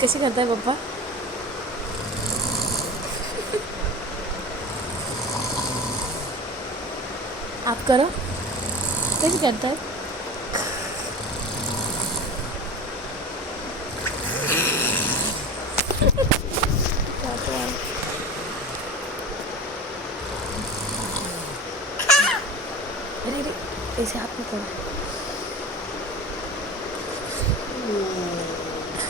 कशी करताय पप्पा? आप करो. कशी करताय? अरे अरे ऐसे हाथ में पड़ा.